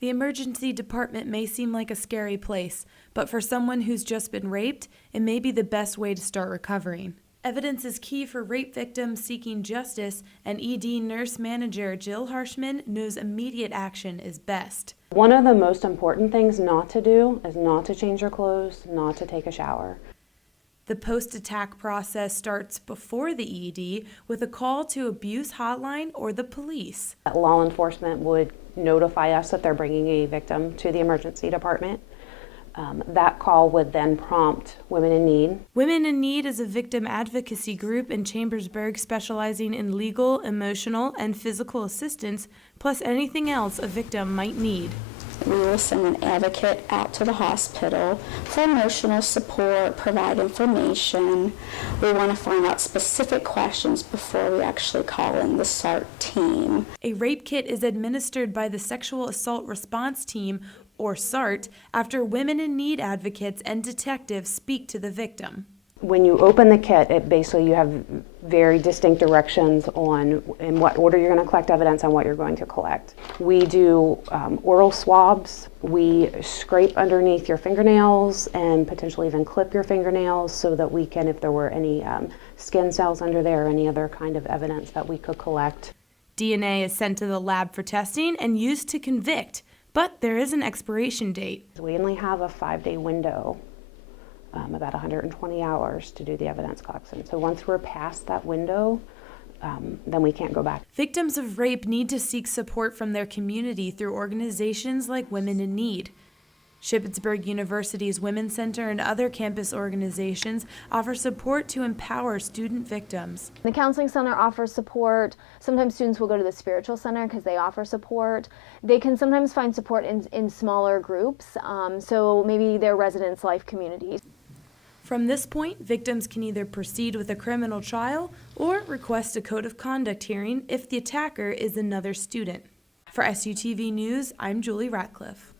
The emergency department may seem like a scary place, but for someone who's just been raped, it may be the best way to start recovering. Evidence is key for rape victims seeking justice, and ED nurse manager Jill Harshman knows immediate action is best. One of the most important things not to do is not to change your clothes, not to take a shower. The post-attack process starts before the ED with a call to abuse hotline or the police. Law enforcement would notify us that they're bringing a victim to the emergency department. That call would then prompt Women in Need. Women in Need is a victim advocacy group in Chambersburg specializing in legal, emotional, and physical assistance, plus anything else a victim might need. We will send an advocate out to the hospital for emotional support, provide information. We want to find out specific questions before we actually call in the SART team. A rape kit is administered by the Sexual Assault Response Team, or SART, after Women in Need advocates and detectives speak to the victim. When you open the kit, you have very distinct directions on in what order you're going to collect evidence and what you're going to collect. We do oral swabs. We scrape underneath your fingernails and potentially even clip your fingernails so that we can, if there were any skin cells under there, any other kind of evidence that we could collect. DNA is sent to the lab for testing and used to convict, but there is an expiration date. We only have a 5-day window. About 120 hours to do the evidence collection. So once we're past that window, then we can't go back. Victims of rape need to seek support from their community through organizations like Women in Need. Shippensburg University's Women's Center and other campus organizations offer support to empower student victims. The Counseling Center offers support. Sometimes students will go to the Spiritual Center because they offer support. They can sometimes find support in smaller groups, so maybe their residence life communities. From this point, victims can either proceed with a criminal trial or request a code of conduct hearing if the attacker is another student. For SUTV News, I'm Julie Ratcliffe.